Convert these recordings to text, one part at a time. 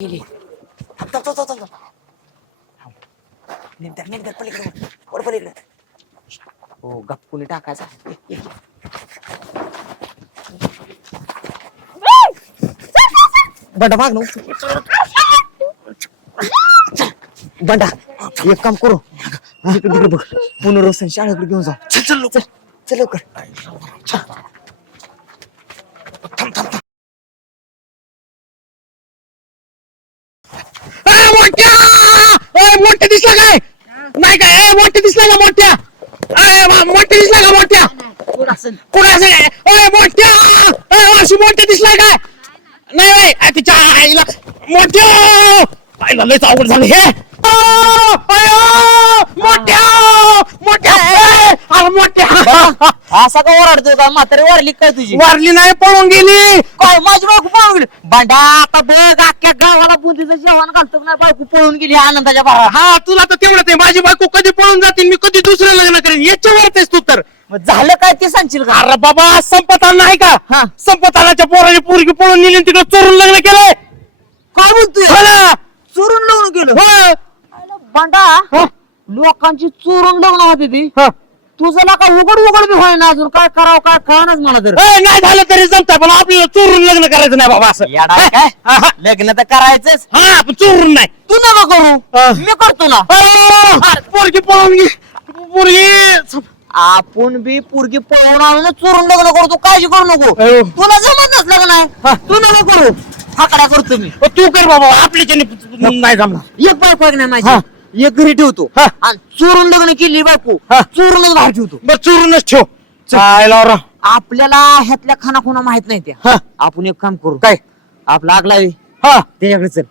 गेली थांब थांब पलीकडे वर पलीकडे हो गप्पुनी टाकायचा ये, ये, ये. बंडा माग ना बंडा एक काम करू इकडे तिकडे बघ पुनर्वसन शाळेकडे घेऊन जाऊ चल चल लवकर चल लवकर चल. थांब थांब थांब ए, मोठ्या ए, मोठ्या दिसला काय नाही काय मोठ्या. का मोठ्या ए, मोठ्या दिसला का मोठ्या? कुठं असेल मोठ्या. अशी मोठ्या दिसलाय काय नाही नाही तिच्या आईला मोठ्या. आईला लयच अवघड झालं हे. मोठ्या मोठ्या. अरे मोठ्या. असा का ओरडतोय का? म्हातारी वारली काय तुझी? वारली नाही पळून गेली. काय माझी बायको पळून गेली? बांडा आता बघ अख्ख्या गावाला बुंदीचं जेवण घालतो ना बायको पळून गेली आनंदाच्या भरात हा तुला तर तेवढंच आहे माझी बायको कधी पळून जातील मी कधी दुसरं लग्न करेन? याच्यावरच तू तर. मग झालं काय ते सांगशील का? अरे बाबा संपत नाही का? हा. संपत आलाच्या पोराने पोरगी पळून नेली तिकडे चोरून लग्न केलंय. काय बोलतोय हो ना? चोरून लग्न केलं? हो. बांडा हो. लोकांची चोरून लग्न होती ती. हो. तुझं ना काय उघड उघड बी होय ना अजून. काय करावं काय कळणार मला तर ए, नाही झालं तरी जमत पण आपल्याला चोरून लग्न करायचं नाही बाबा असं. येडा आहे काय? हा, हा. लग्न तर करायचंच. हा आपण चोरून नाही. तू नका हा. करू मी करतो ना. पोरगी पळून पोरगी आपण बी पोरगी पळवून आणून चोरून लग्न करतो काळजी करू नको. अयो. तुला जमत नसलं का नाही तू नको करू. फाकड्या करतो मी. तू कर बाबा आपल्याच्याने नाही जमणार. एक बायको नाही हा. माझी एक घरी ठेवतो. हा. आणि चोरून लग्न केली बायको हा. चोरूनच बाहेर ठेवतो. बरं चोरूनच ठेव. चायला आपल्याला ह्यातल्या खाना खुना माहीत नाही त्या. हा. आपण एक काम करू. काय? आपला आग लावी हा. त्याच्याकडे चल.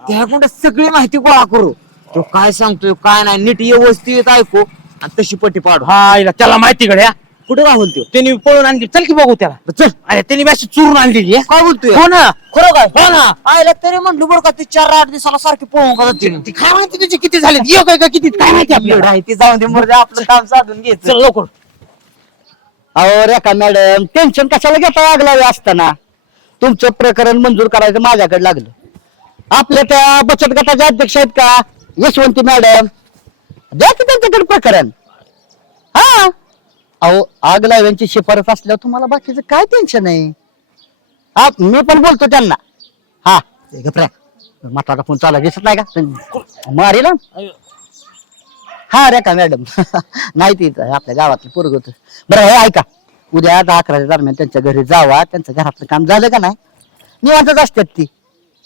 त्याकडे सगळी माहिती गोळा करू. तो काय सांगतोय काय नाही. नीट व्यवस्थित ऐकू. आणि तशी पट्टी पाडू. हा हिला त्याला माहिती कडे कुठे काय बोलतोय त्यांनी पळून आणली. चल की बघू त्याला. चल. अरे त्यांनी अशी चोरून आणलेली आहे. काय बोलतोय? हो ना. खरं काय? हो ना. आयला तरी म्हणलो बरं का ती चार आठ दिवसाला सारखी पळून का जाते? ती काय माहिती तुझे किती झाले? एक आहे का किती? काय माहिती आपल्याला? ती जाऊन दे मर्जी आपलं काम साधून घ्यायचं चल लवकर. अहो रेखा मॅडम टेन्शन कशाला घेता लागलावे असताना? तुमचं प्रकरण मंजूर करायचं माझ्याकडे लागलं. आपल्या त्या बचत गटाचे अध्यक्ष आहेत का? यशवंती मॅडम. द्या की त्यांच्याकडे प्रकरण. हा? अहो आग लाव्यांची शिफारस असल्यावर तुम्हाला बाकीचं काय टेन्शन आहे? हा मी पण बोलतो त्यांना. हा. ते घबरा माताचा फोन चालला दिसत नाही का? मारी ना. हा रेखा मॅडम? नाही ती इथं आपल्या गावातलं पोरग होत. बरं हे ऐका. उद्या दहा अकराच्या दरम्यान त्यांच्या घरी जावा. त्यांचं घरातलं काम झालं का नाही? निवांतच असतात ती.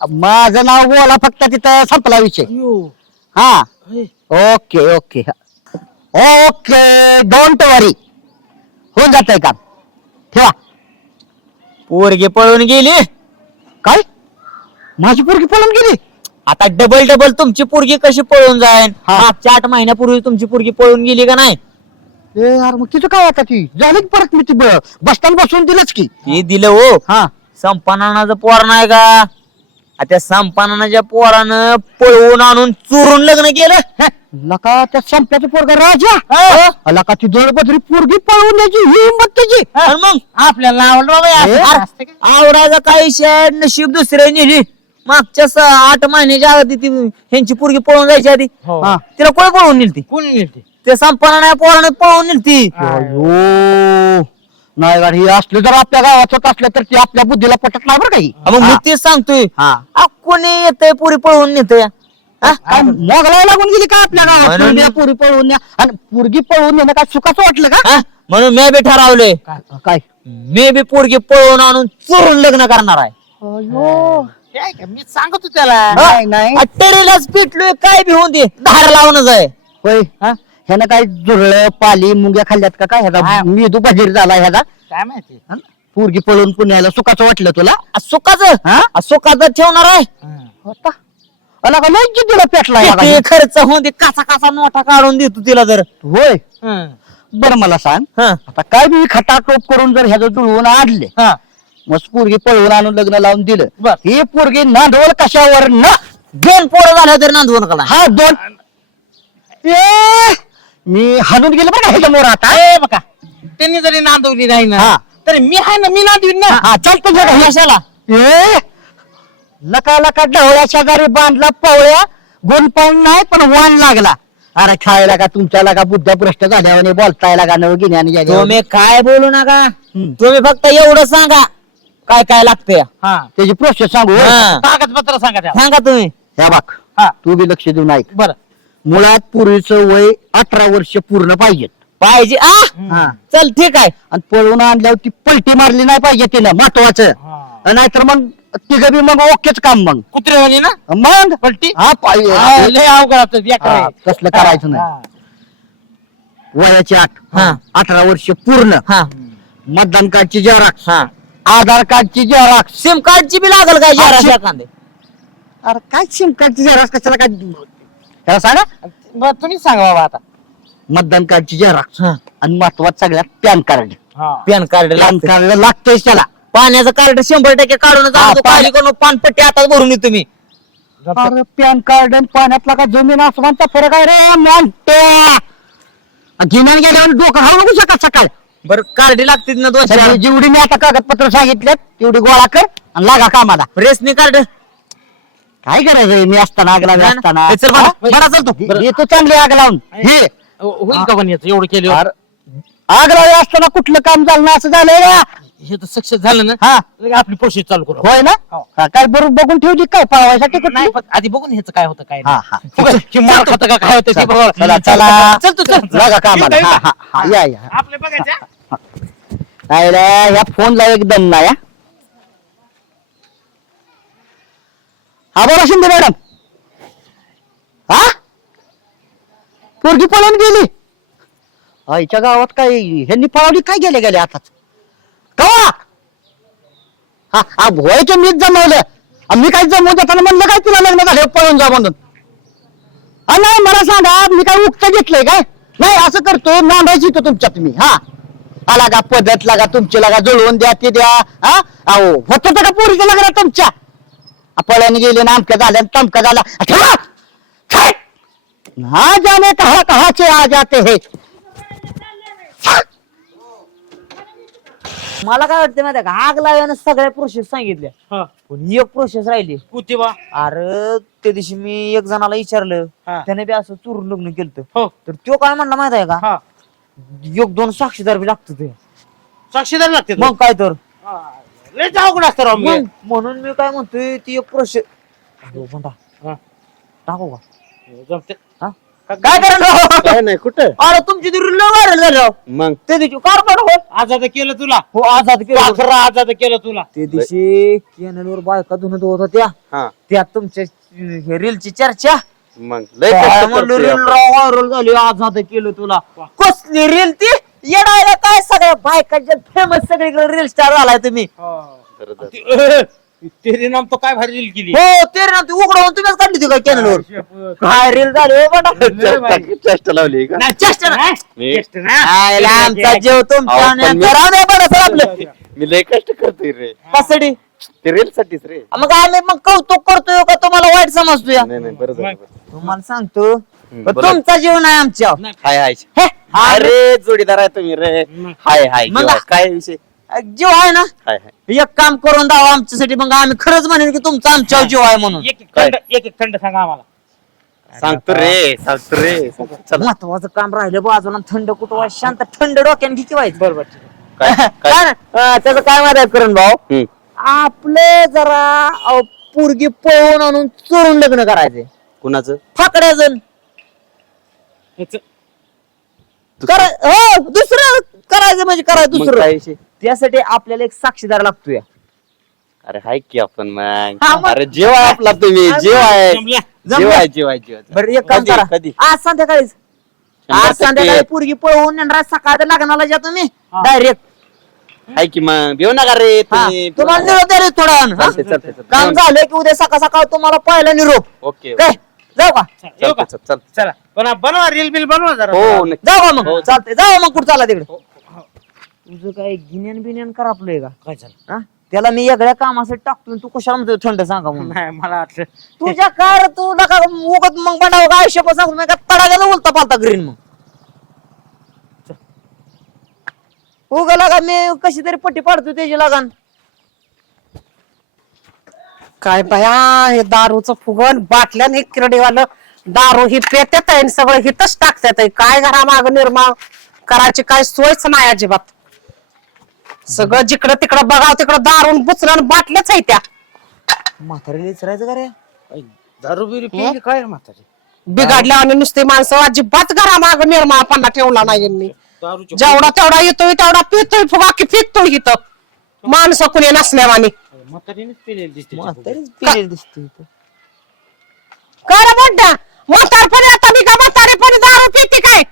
माझं नाव बोला फक्त तिथं. संपला विषय. हा. Okay okay. Okay don't worry होऊन जातंय काम. ठेवा. पोरगी पळून गेली. काय? माझी पोरगी पळून गेली? आता डबल डबल तुमची पोरगी कशी पळून जाईन? हा. मागच्या आठ महिन्यापूर्वी तुमची पोरगी पळून गेली का नाही? ए यार मग तिचं काय आता ती? झालं की परत मी ती बस स्टँड बसून दिलंच की. ते दिलं हो. हा. संपानाचं पोर नाही का? त्या संपानाच्या पोरानं पळवून आणून चोरून लग्न केलं लका त्या संपल्याचं पोरगा राजा. लका ती पोरगी पळवून द्यायची ही हिंमत त्याची. मग? आपल्याला आवडलं बाबा हे? हे. आवडायचं काही शेड नशीब दुसऱ्या नेली. मागच्या स- आठ महिन्याच्या आधी ती ह्यांची पोरगी पळून जायची आधी. हा. तिला कोण पळवून नेलती कोणी नेलती ते? संपाना नाही पोरानं पळवून नेलती अयो. नाही गाडी हे असलं जर आपल्या गावात होत असलं तर ती आपल्या बुद्धीला पटत नाही बरं काही मग मी तेच सांगतोय. हा. आ, कोणी येतंय पुरी पळवून नेतय? काय मोगलाय लागून गेली का आपल्या गावात? म्हणून- पोरी पळवून द्या आणि पोरगी पळवून देणं काय सुखाचं वाटलं का? म्हणून मी बी ठरवलंय काय मी बी पोरगी पळवून आणून चोरून लग्न करणार आहे. मी सांगतो त्याला. नाही नाही. अट्टेरीलाच पिटलोय काय बी होऊन दे. धार लावूनच आहे. होय. ह्यानं काय जुरळ पाली मुंग्या खाल्ल्यात का काय ह्याचा मेदू बजीर झाला ह्याचा? काय माहिती? पोरगी पळून पुण्याला सुखाचं वाटलं तुला? सुखाचं? हा? सुखाचं ठेवणार आहे? होता. अला का लय जिद्दीला पेटला ह्या किती गाडी. खर्च होऊन दे काचा काचा नोटा काढून देतो तिला जर. होय. बरं मला सांग. हं. आता काय मी खटाटोप करून जर ह्याचं जुळवून आणले मग पोरगी पळवून आणून लग्न लावून दिलं बर. ही पोरगी नांदवल कशावर ना दोन पोरं झाल्या तरी नांदवून कला हा दोन. ए, मी हाणून गेलो बरं का ह्याच्या मोर आता. ए बघा. त्यांनी जरी नांदवली नाही हा. ना तरी मी आहे ना मी नांदवीन ना. हा, चल घरी. कशाला? ए लका लका ढवळ्या शेजारी बांधला पवळ्या गुण पण नाही पण वाण लागला. अरे खायला का तुमच्या का बुद्ध्या भ्रष्ट झाल्यावर बोलताय लागा नव गिन्याने तुम्ही काय बोलू नका? हम्म. तुम्ही फक्त एवढं सांगा. काय काय लागतंय? हा. त्याची प्रोसेस सांगू? होय? हा. कागदपत्र सांगा सांगा तुम्ही. ह्या बाग हा. तू बी लक्ष देऊन ऐक. बर. मुळात पूर्वीचं वय अठरा वर्ष पूर्ण पाहिजेत पाहिजे. आ! हा. चल ठीक आहे. आणि पळून आणल्यावर ती पलटी मारली नाही पाहिजे तिनं महत्वाचं. नाहीतर मग तिघं बी मग ओकेच काम मग. कुत्रेवाली ना? मग? पलटी? हा हा, पाहिजे लय अवघड तसलं करायचं नाही. वयाची आठ. हा. अठरा वर्ष पूर्ण. हा. मतदान कार्डची झेरॉक्स हा. आधार कार्डची झेरॉक्स सिम कार्डची बी लागल काय जरा एखादे? अरे काय सिम कार्डची झेरॉक्स कशाला काय ह्याला सांगा. बरं, तुम्हीच सांगा बाबा आता. मतदान कार्डची झेरॉक्स हा. आणि महत्वात सगळ्यात पॅन कार्ड. हा. पॅन कार्ड पॅन लागतं कार्ड लागतेच त्याला. पाण्याचं कार्ड शंभर टक्के काढून हा, करून पानपट्टी आता भरून येतो तुम्ही अरे पॅन कार्ड आणि पाण्यातला का जमीन आसमानचा फरक आहे रे म्हणते गिन्यान गेल्यावर डोकं हा नको सकाळ सकाळ. बरं कार्ड लागते ना दोन सगळी जेवढी मी आता कागदपत्र सांगितलेत तेवढी गोळा कर आणि लागा कामाला. रेसनी कार्ड? काय करायचं? मी असताना आग लावली असताना. हे चल हा? तू. हे- हे तू चांगली आग लावून हे. होईल का पण याचं? एवढं केलं अरे, आग लावली असताना कुठलं काम झालं नाही असं झालंय का हे तर सक्सेस झालं ना? हा. आपली प्रोसेस चालू करू होय ना? हो. हा, काय बरोबर बघून ठेवली काय पळवायसाठी कुठली नाही पण आधी बघून ह्याचं काय होतं काय हा. हा. हे मार खातं का काय होतं ते चला, बघा. चला चला. चल तू चल. लागा कामाला येऊ का, हा येऊ हा का? हा या या. आपले बघायचं. नाही रे, या फोनला एकदम नाही हा. हा शिंदे मॅडम. हा? पोरगी पळून गेली. आईच्या गावात काय ह्यांनी पळवली काय गेले गेले आताच? कवा? हा भोवायचं मीच जमवलं. मी काय जमवत जाताना म्हणलं काय तुला लग्न झालं पळून जा म्हणून? हा नाही मला सांगा मी काय उक्त घेतलंय काय? नाही असं करतो नांदायची तो तुमच्यात मी. हा. आला का पद्धत लागा तुमची लागा जुळवून द्या ते द्या. हा? अहो होत का पोरीचं लग्न तुमच्या? पळ्याने गेले ना झाल्या तमका झाला. ठेवा. ना जाने कहा कहा से आ जाते हैं. मला काय वाटतं माहिती का? आग लावायला सगळ्या प्रोसेस सांगितल्या. हा. पण एक प्रोसेस राहिली. कुठे बा? अरे त्या दिवशी मी एक जणाला विचारलं. हा. त्याने बी असं चुरून लग्न केलं हो. तर तो काय म्हणला माहीत आहे का? हा. एक दोन साक्षीदार बी लागतो ते. साक्षीदार लागते मग काय तर? लय अवघड असतं राव मी. मग? म्हणून मी काय म्हणतोय ती एक प्रोसेस हा. टाकू का? जमते हा? काय करणार काय नाही कुठं? अरे तुमची ती रील व्हायरल झाली. मग? ते दिवशी कार पण हो. आजाद केलं तुला. हो आझाद केलं. अकरा आजाद केलं तुला. ते दिवशी कॅनलवर बायका धुनत होत होत्या. हा. त्यात तुमच्या हे रीलची चर्चा. मग लय काय कष्ट म्हणलं करतोय रील आपण. व्हायरल झाली आझाद केलं तुला. कसली रील ती? येडायला काय सगळ्या बायकांच्या फेमस सगळीकडे रील स्टार झालाय तुम्ही. ए, तेरी. नाम तो काय भारी रील केली? हो ते ना ती उघडवून तुम्हीच काढली होती का कॅनलवर काय रील झाली हो बेटा चेष्टा- चेष्टा लावली का? नाही, चेष्टा नाही. मी चेष्टा नाही. आयला आमचा जीव तुमच्या अहो, पण मी- राहू दे बरं सर आपलं. मी लय कष्ट करतोय रे. कसाठी ते रील साठीच रे. मग आम्ही मग कौतुक करतोय का? तुम्हाला वाईट समजतोय. नाही नाही बरं झालं बरं. तुम्हाला सांगतो तुमचा जीव नाही. आमच्या हाय हाय. हे, अरे जोडीदार आहे तुम्ही रे. हाय हाय. मग- जेव्हा काय विषय? जीव आहे ना? हाय हाय. एक काम करून द्यावं आमच्यासाठी मग आम्ही खरंच म्हणेन की तुमचा आमच्या जीव आहे म्हणून. एक एक थंड एक एक थंड सांगा आम्हाला. सांगतो रे सांगतो रे. चला. महत्वाचं काम राहिलं बाजूला थंड कुठं शांत थंड डोक्याने घे व्हायचं? बरोबर काय काय? काय? अं, त्याचं काय माहिती करण भाऊ? हम्म. आपले जरा अं, पोरगी पळवून आणून चोरून लग्न करायचे. कुणाचं? फाकड्या जण करा हो दुसरं करायचं म्हणजे करायचं मग दुसरं. काय विषय? त्यासाठी आपल्याला एक साक्षीदार लागतोय. अरे हाय की आपण हा, मग अरे जेव आहे आपला तुम्ही जेव आहे. जमल्या. जेव आहे जेव आहे जेव आहे. बरं एक काम कधी करा. कधी? आज संध्याकाळीच शंभर आज संध्याकाळी टक्के. पोरगी पळवून आणि रात सकाळ लग्नाला जा तुम्ही. हा. डायरेक्ट हाय की मग. भेऊ नका रे तुम्ही तुम्हाला निरोप द्या रे थोडा वेळानं, हा? काम झालं की उद्या सकाळ सकाळ तुम्हाला पहिला निरोप. ओके काय? जाऊ का? येऊ का? चालते. चला. पण बनवा रील बिल बनवा जरा. हो नक्की. जाऊ का मग? हो. चालतंय. जाऊ मग कुठं चाला तिकडे? तुझं काय गिन्यान बिन्यान कर आपलंय का? काय झालं? हा? त्याला मी वेगळ्या कामासाठी टाकतो आणि तू कशाला म्हणतो थंड सांगा म्हणून? नाही मला वाटलं. तुझ्या कार तू नका उगत मग बनाव का आयुष्य पण सांगतो मी का तडा गेला बोलता पालता ग्रीन मग. उगा लागा मी कशी तरी पट्टी पाडतो त्याची लगान. काय बाया हे दारूचं फुगण बाटल्यान हे किरडेवालं दारू ही पेत्यात आहे आणि सगळं हितच टाकतात आहे. काय घरा माग निर्माण करायची काय सोयच नाही अजिबात. सगळं जिकडं तिकडं बघाव तिकडं दारून बुचरण बाटल्याच आहे त्या. म्हातारीला विचारायचं का रे? दारू बिरू पिली काय म्हातारी? बिघडल्या आणि नुसते माणसं अजिबात घरा माग निर्माणपणा ठेवला नाही यांनी. जेवढा तेवढा येतोय तेवढा पितोय फुगा की पितोय इथं. माणसं कुणी नसल्यावानी. म्हातारीनेच पिलेली दिसते म्हातारीच पिलेली दिसते इथं. म्हातारपणी आता. मी का म्हातारेपणी दारू पिते काय?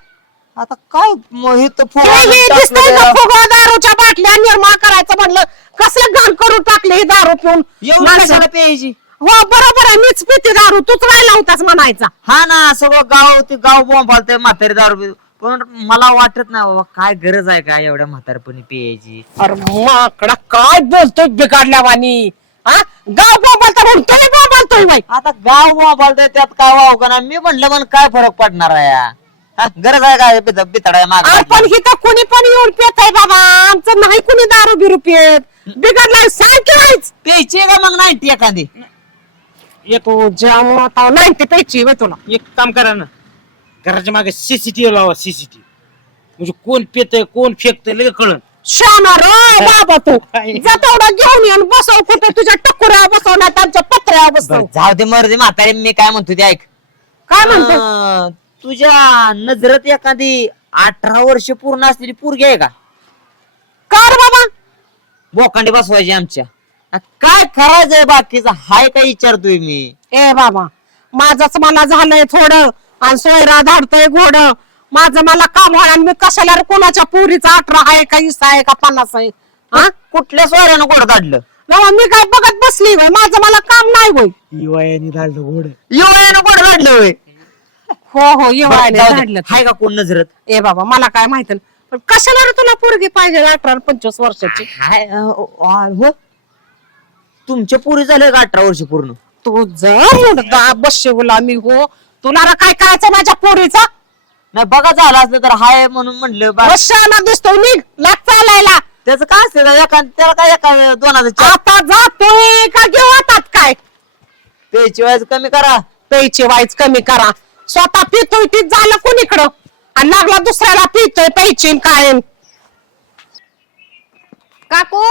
आता काय मग इथं ते फुगा हे टाकलं दिसतंय का जरा. फुगा दारूच्या बाटल्या निर्माण करायचं म्हणलं. कसलं घाण करून टाकले ही दारू पिऊन? एवढी माणसं. कशाला प्यायची? हो बरोबर आहे. मीच पिते दारू. तूच राहिला होताच म्हणायचा. हा ना सगळं गाव ते गाव बोंबालतंय म्हातारी दारू पि- पण मला वाटत नाही बाबा काय गरज आहे काय एवढ्या म्हातारपणी प्यायची? अरे माकडा काय बोलतोय बिघडल्या वाणी? हा? गाव बोलतो म्हणतोय बोलतोय बाई. आता गाव बोंबालतंय त्यात काय वाव का नाही? मी म्हणलं पण काय फरक पडणार आहे या? हा, गरज आहे काय बित- बिथडाय माग? अरे पण हिथं कुणी पण येऊन पित आहे बाबा. आमचं नाही कुणी दारू बिरू पित बिघडलाय सांग की नाहीच प्यायची का मग नाही एखादी? येतो ज्या आता. नाही ते प्यायची होय तुला. एक काम करा ना. घराच्या मागे सीसीटीव्ही लावा सीसीटीव्ही म्हणजे कोण पेतय कोण फेकतय लगेच कळण रे बाबा तू. काय? जा तेवढा घेऊन ये आणि बसव कुठे तुझ्या टकुऱ्या बसव ना त्यांच्या पत्र्या बसव. जाऊ दे मर्दी म्हातारी मी काय म्हणतो ते ऐक. काय म्हणतो अं, तुझ्या नजरेत एखादी अठरा वर्ष पूर्ण असलेली पोरगी आहे का? कर बाबा? बोकांडी बसवायची आमच्या. आ, काय करायचंय बाकीचं? हाय काय विचारतोय मी? ए बाबा माझंच मला झालंय थोडं. आणि सोयरा धाडतोय घोड. माझं मला काम व्हाय आणि मी कशाला रे कोणाच्या पुरीचा अठरा आहे का वीस आहे का पन्नास आहे? हा? कुठल्या सोयऱ्यानं कोण काढलं नवा मी काय बघत बसली होय? माझं मला काम नाही होय. युवायाने धाडलं घोड. युवयानं कोण काढलं होय. हो हो येवायला जाऊ दे. धाडलं हाय का कोण नजरत? ए बाबा मला काय माहीत नाही. पण कशाला रे तुला पोरगी पाहिजे अठरा आणि पंचवीस वर्षाची? हाय अं, अं, हो. तुमच्या पुरी झालं का अठरा वर्ष पूर्ण? तू जर मुडदा बसशिवला मी हो. तुला काय करायचं माझ्या पोरीचा? नाही बघा झालं असलं तर हाय म्हणून म्हणलं बा- दिसतो निघ लाग चालायला. त्याचं काय असतं का? एका त्याला काय एका दोन हजार चार आता का घेऊ आता काय? त्याची वेळेस कमी करा. प्यायची वाईच कमी करा. स्वतः पितोय तीच झालं कोणीकडं? आणि लागला दुसऱ्याला पितोय प्यायची न काय? न. काकू?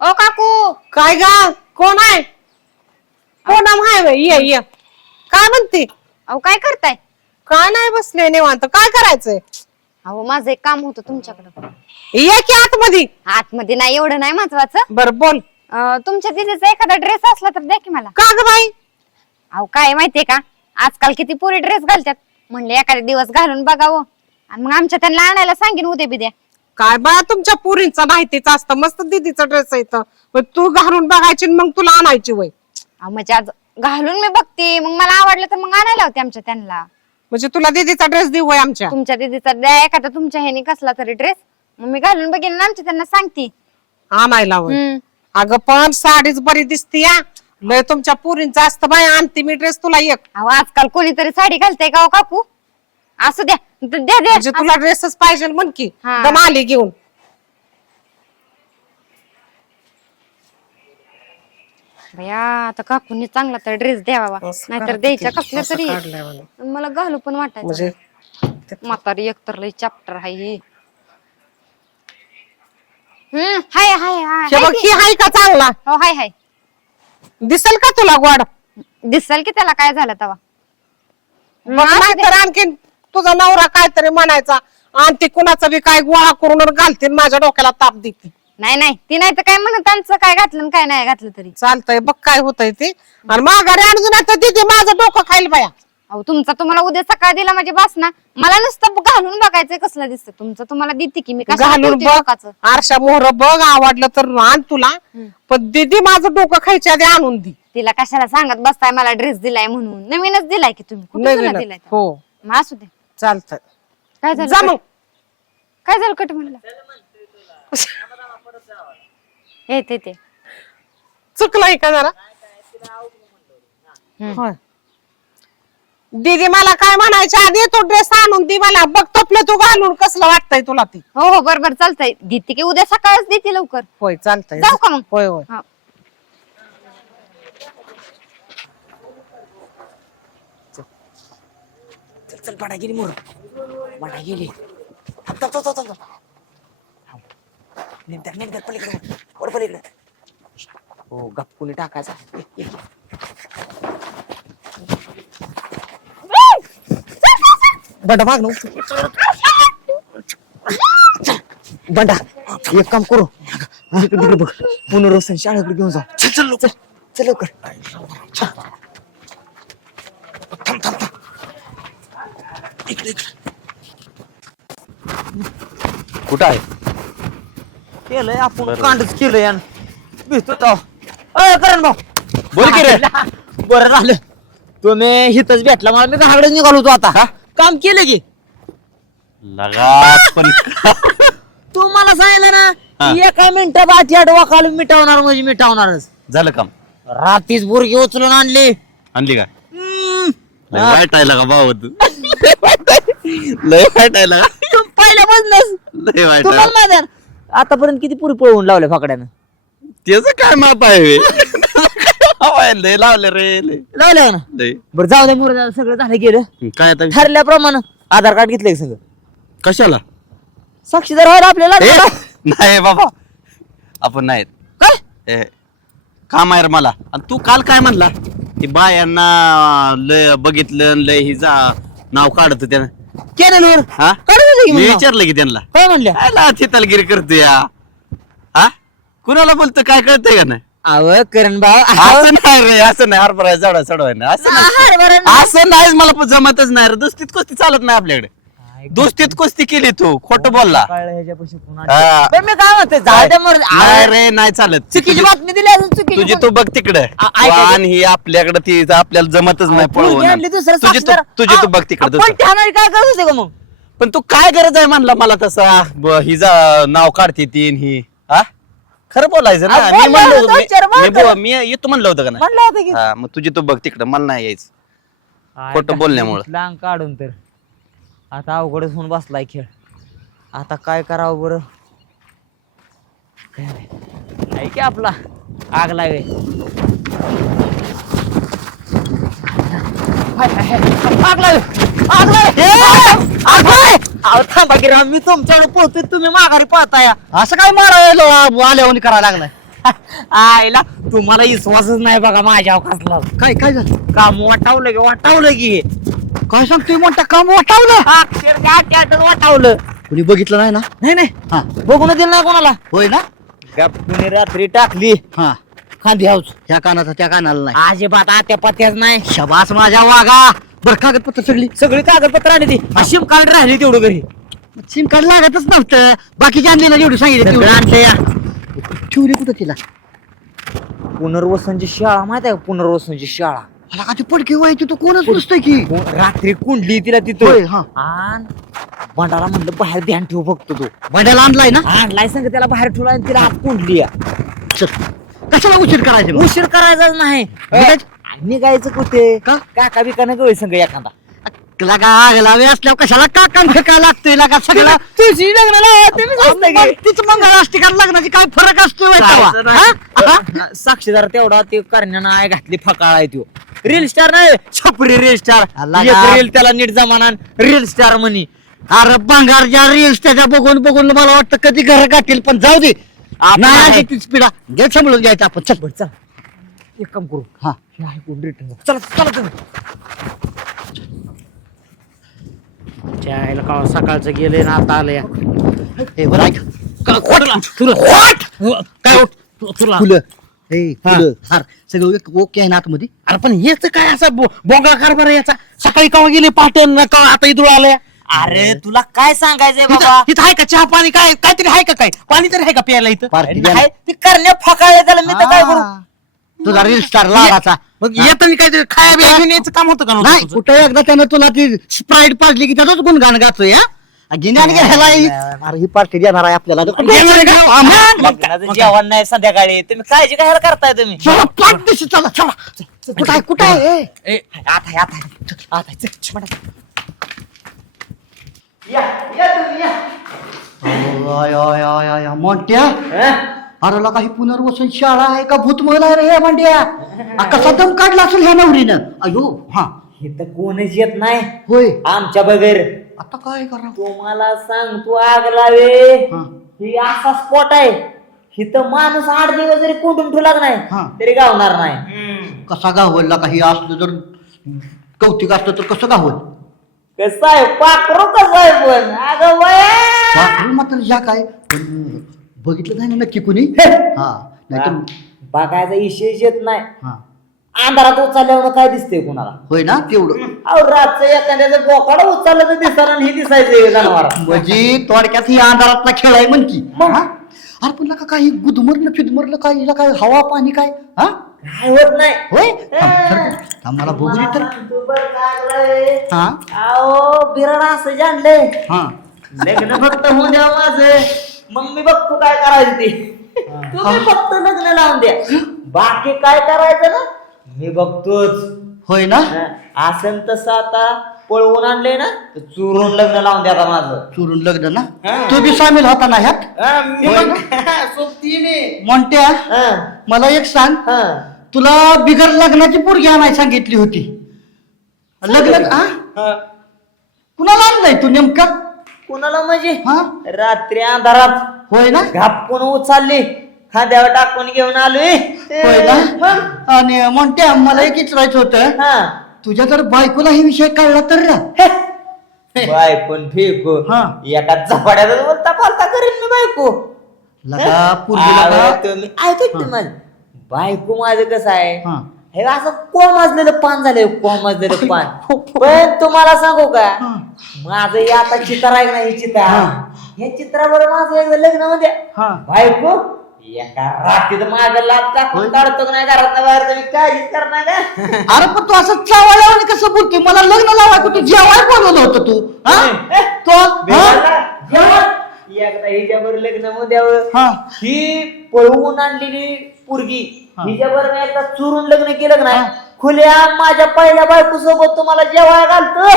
ओ काकू! काय गा? कोण आहे? कोण आहे? बाई? ये ये. काय म्हणते? अहो काय करताय? काय नाही बसले निवांत? काय करायचंय? अहो माझं एक काम होतं तुमच्याकडं. ये की आतमध्ये. आतमध्ये नाही एवढं नाही महत्वाचं. बर बोल. अं, तुमच्या दिदीचा एखादा ड्रेस असला तर द्या की मला. का ग बाई? अहो काय माहितीये का? आजकाल किती पुरी ड्रेस घालतात. म्हणले एखादा दिवस घालून बघावं. आणि मग आमच्या त्यांना आणायला सांगेन उद्या बिद्या. काय बा तुमच्या पुरींचा माहितीच असतं. मस्त दीदीचा ड्रेस येतं पण तू घालून बघायची आणि मग तुला आणायची वय. अहो म्हणजे आज घालून मी बघते. मग मला आवडलं तर मग आणायला होते आमच्या त्यांना. म्हणजे तुला दीदीचा ड्रेस देऊ आमच्या? तुमच्या दिदीचा द्या एखादा तुमच्या ह्याने कसला तरी ड्रेस मग मी घालून बघेन आणि आमच्या त्यांना सांगते. आणायला हम्म. अगं पण साडीच बरी दिसती या लय तुमच्या पुरींचा असतं बाय आणते मी ड्रेस तुला एक. अहो आजकाल कोणीतरी साडी घालते का हो काकू? असू द्या द- द्या द्या. म्हणजे तुला ड्रेसच पाहिजे म्हण की. हा. दम आली घेऊन. भया आता काकूंनी चांगला तर ड्रेस द्यावा असं नाहीतर काढते द्यायच्या की, कसल्या असं तरी. काढलंय मला घालू पण वाटायचं. म्हणजे म्हातारी एकतर लई चॅप्टर आहे ही. हम्म हाय हाय हाय. हे बघ हाय ही हाय का चांगला. हो हाय हाय. दिसेल का तुला गोड? दिसल की त्याला काय झालं तवा? बघ नाहीतर आणखीन तुझा नवरा काहीतरी म्हणायचा आणि ती कुणाचं बी काय गोळा करून घालते माझ्या डोक्याला ताप देते नाही नाही. ती नाही तर काय म्हणत? त्यांचं काय घातलं आणि काय नाही घातलं तरी. चालतंय बघ काय होतंय ते. आणि माघारी आणून आता दिदी माझं डोकं खाईल बाया. अहो तुमचा तुम्हाला उद्या सकाळ दिला म्हणजे बस ना. मला नुसतं घालून बघायचं कसलं दिसतं. तुमचं तुम्हाला देते की मी कशाला घालून ठेवते बघ. लोकाचं? आरशा मोहर बघ आवडलं तर आण तुला. पण दिदी माझं डोकं खायच्या आधी आणून दी. तिला कशाला सांगत बसताय मला ड्रेस दिलाय म्हणून? नवीनच दिलाय की तुम्ही? कुठे जुना नवीन दिलाय? हो. मग असू दे. चालतंय. काय जा झालं मग? काय झालं कट म्हणलं? येते ते चुकलाय का जरा? दीदी मला काय म्हणायच्या आधी तो ड्रेस आणून दी मला. बघतो तू घालून कसलं वाटतंय तुला ती. हो हो बरोबर. चालतंय. देते की उद्या सकाळच देते लवकर. होय चालतंय. जाऊ का मग? होय होय. चल पडा गेली मोर. पडा गेली थांब, थांब, थांब, निघत्या निघत्या पलीकडे. वर पलीकडे हो टाकायचा? ये, ये, ये. बंडा माग ना. बंडा एक काम करू. इकडे तिकडे बघ. पुनर्वसन शाळेकडे घेऊन जाऊ चल चल लवकर. चल लवकर. थांब थांब थांब. इकडे इकडे. कुठं आहे? केलंय आपण कांडच केलंय यान भेटतो तो. अय करण भाऊ. बोल की रे. बरं झालं. तुम्ही हिथच भेटला मला मी घागडे निघालो होतो आता. काम केलं की? लगा पण. तू मला सांगितलं हा. ना एका मिनिटात आठ आठ वाकाल मिटावणार म्हणजे मिटावणारच. झालं काम. रात्रीच बुरगी उचलून आणली. आणली का? हम्म. लय वाईट आहे भाऊ तू? लय वाईट आहे तू पहिल्यापासूनच. लय वाईट तुम्हाला आहे माहिती आहे ना, आतापर्यंत किती पुरी पळवून लावल्या फाकड्यानं? त्याच काय माप आहे बे? लय लावले रे लय. लावल्या ना? लय. बरं जाऊ द्या मुलं सगळं झालं गेलं. काय आता? ठरल्याप्रमाणे आधार कार्ड घेतलंय का सगळं? कशाला? साक्षीदार व्हायला आपल्याला ए, नाही बाबा. आपण नाहीत. काय? ए, काम आहे रे मला. आणि तू काल काय म्हणला? की बायांना लय बघितलं लय हिचा नाव काढत त्यानं केलं हा? काढून दे की मी. विचारलं की त्यांना. काय म्हणल्या? काय ला चितलगिरी करतो या? हा? कुणाला बोलतो काय कळतंय का नाही? अव करण भाऊ असं नाही रे असं नाही. हरभरा चढवा चढवाय ना. असं नाही. असं नाहीच मला पण जमतच नाही रे. दोस्तीत कुस्ती चालत नाही आपल्याकडे. दोस्तीत कुस्ती केली तू खोट बोलला. हा. पण मी काय म्हणते नाही रे नाही चालत. चुकीची बातमी दिली अजून चुकीची तुझी तू बघ तिकडे. आ- ऐका आणि ही आपल्याकडे ती आपल्याला जमतच नाही आणली पळवून दुसरं तुझी तू साक्षीदार. तुझी तू आ- बघ तिकडे आपण दुसरं. ठाण्याला काय करत होते का मग? पण तू काय गरज आहे म्हणला मला तसा? ब- हिचा नाव काढते ती आणि ही. हा खरं बोलायचं ना. मी बोल म्हणलो ना, होतो मी- मी बोल बो- मी येतो म्हणलं होतं का नाही? म्हणलं होतं की. हा मग तुझी तू बघ तिकडं मला नाही यायचं. खोटं बोलण्यामुळं. लांग काढून तर. आता अवघडच होऊन बसलाय खेळ. आता काय करावं बरं? काय नाही. की आपला? आग लावे आग लावे आग लावे आग लावे अहो, थांबा की राव, मी तुमच्याकडे पोहतोय तुम्ही माघारी पाहताय. असं काय मारायला आल्यावर करायला लागलाय. आईला तुम्हाला विश्वासच नाही बघा माझ्या कसला काय काय झालं? काम वाटावलं की वाटावलं की. काय सांगतोय मोठा काम वाटावलं? अक्षरशः वाटावलं. कुणी बघितलं नाही ना? नाही नाही. हा. बघून दिलं ना कोणाला. होय ना? गप्पूने रात्री टाकली. हा. खांदी हाऊस. ह्या कानाचा त्या कानाला नाही. अजिबात आत्या पत्याच नाही. शबास माझ्या वागा बर कागदपत्र सगळी. सगळी कागदपत्र आली ती. शिम कार्ड राहिली तेवढं घरी. सिम कार्ड लागतच नव्हतं. बाकीच्या आणलेला जेवढं सांगितलं तेवढं. आणलं या. ठेवली कुठं तिला? पुनर्वसनची शाळा माहीत आहे का? पुनर्वसनची शाळा. का ते पडके व्हायची तो कोणच नसतोय की? रात्री कुंडली तिला होय, तिथं. हा. आण. बंडाला म्हणलं बाहेर ध्यान ठेवू फक्त तू. भांड्याला आणलाय ना? आणलाय संग त्याला बाहेर ठेवला आणि तिला हात कुंडली चल. कशाला उशीर करायचे मग? उशीर करायचाच नाही. निघायचं? निघायचं कुठे? का? काका बिकाना गवळी संग एखादा. लगा आग लावे असल्यावर कशाला काकान फेकायला लागतोय? लगा सगळं तुझी लग्नाला तिचं मंगळ असते का लग्नाची काय फरक? हा? साक्षीदार तेवढा ते करण्यानं आय घातली फकाळ आहे तो रील स्टार नाही. छपरी रील स्टार अल्ला का? रील त्याला नीट जमाना रील स्टार म्हणी. अरे बंगारच्या रील्स त्याच्या बघून बघून मला वाटतं कधी घर गाठील पण जाऊ दे. आपण नाही आहे. तीच पिढा घे घ्यायचं आपण. चल. बर चल. एक काम करू. हा. हे आहे कोण रिटर्न चला चला तुम्ही त्याला का सकाळचं गेले ना आता आलं या हे बरं ऐक. तुला काय तुला फुलं हे. फुलं हार सगळं एक ओके आहे ना आतमध्ये. अरे पण हेच काय असा बो- बोंगा कारभार आहे याचा? सकाळी कवा गेले पहाटे न आता इथून आलंय? अरे तुला काय सांगायचंय बाबा? इथं आहे का चहा पाणी काय? काहीतरी आहे का काय? पाणी तरी आहे का प्यायला इथं? पार्टी नाही, ती करण्या फकाळ त्याला मी तर काय करू? तुझा रील स्टार लागाचा मग येताना काहीतरी खाया बिया घेऊन यायचं काम होतं का नव्हतं नाही तुझं? कुठं एकदा त्यानं तुला ती स्प्राईट पाजली की त्याचाच गुणगान गातोय हा? गिन्यान घ्यायला अरे ही पार्टी देणार आहे आपल्याला? हा, लग्नाचं जेवण नाही संध्याकाळी. तुम्ही काळजी काय करताय तुम्ही? चला चला कुठं आहे कुठं आहे? आता आहे, आहे. आहे, मोठ्या अरे लका ही पुनर्वसन शाळा आहे का भूतमहल आहे रे हे मांड्या कसा दम काढला असेल ह्या नवरीनं? अयो हा. इथं कोणच येत नाही. होय. आमच्या बगैर. आता काय करा तुम्हाला सांग तू आग लावे. हा. ही असा स्पॉट आहे. इथं माणूस आठ दिवस जरी कोंडून ठेवला हा. नाही तरी गावणार नाही. कसा गावला काही असलं जर कौतिक असलं तर कसं गावल कसं आहे? पाखरू कसं आहे पण? अगं वया! बापरे, मात्र या काय? पण बघितलं नाही ना नक्की कुणी? हा! नाहीतर बघायचा विशेष येत नाही. हा. अंधारात उचलल्यावर काय दिसतंय कुणाला? होय ना तेवढं. अहो रातचं एखाद्याचं बोकाड उचललं तर दिसणार आणि हे दिसायचं जनावर म्हणजे थोडक्यात ही अंधारातला खेळ आहे म्हण की. हा? अरे पण का काही गुदमरलं फिदमरलं काय हिला काय हवा पाणी काय? हा? काय होत नाही. होय? थांब, थांब, थांब, मला बघू दे तर. बरं. हा? अहो बिराड असं जाणलंय. हा. लग्न फक्त होऊन द्या माझं. मग मी बघतो काय करायचं ते? तुम्ही फक्त लग्न लावून द्या. बाकी काय करायचं ना? मी बघतोच. होय ना? असं तसं आता पळवून आणले ना तर चुरून लग्न लावून द्या आता माझं. चुरून लग्न ना? हा. तू बी सामील होता ना ह्यात? हा, मी होय मग- सोबतीने मोंट्या हा, मला एक सांग. हा. तुला बिगर लग्नाची पोरगी आणायला सांगितली होती. लग्न हा? हा. कुणाला आणलंय तू नेमका? कुणाला म्हणजे? हा? रात्री अंधारात होय ना? घापून उचलली. खांद्यावर टाकून घेऊन आलोय. आणि मोंट्या मला एक विचारायचं होतं. हा. तुझ्या जर बायकोला हे विषय कळला तर ना बाय पण फेकू. हा. एका झपाट्यात बोलता पालता करीन मी बायको. लगा ऐकत हा. माझं बायको माझं कसं आहे? हा. हे असं कोमाजलेलं पान झालंय? कोमाजलेलं पान? पण तुम्हाला सांगू का? हा. माझं हे आता चित्र आहे ना हे चित्र. हा. हे चित्रावर माझं एकदा लग्नमध्ये हा. बायको एका रात्रीत माझं लाभ टाकून काढतो का नाही घरात बाहेर तुम्ही काळजीच करणार का? अरे पण तू असं चावायला कसं बोलते मला लग्न लावाय कुठे जेवाय बोलवलं होतं तू? हा? तो? हा? जेवण. एकदा हिच्यावर लग्नमध्ये हा. ही पळवून आणलेली पोरगी. हिच्यावर मी एकदा चुरून लग्न केलं का नाही? खुल्या माझ्या पहिल्या बायको सोबत तुम्हाला जेवाय घालतो.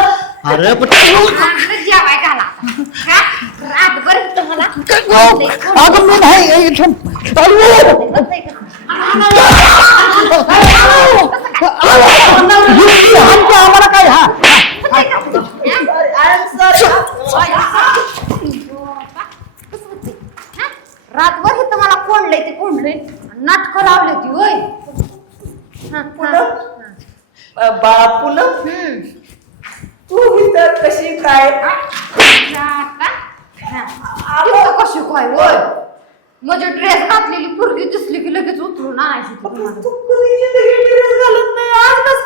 अरे पण जेवाय घाला. हा? रातभर तुम्हाला अगं मी नाही ए, थांब. अरे, हाणते आम्हाला काय? हा रातभर हे तुम्हाला कोंडलंय ते कोंडलंय. नाटक लावले ती होय. हा, हा. पुनम हम्म. तू इथं कशी काय? हा. कशी काय होय म्हणजे ड्रेस घातलेली पोरगी दिसली की लगेच उतरून आणायची ती तर हे dress घालत नाही आज कस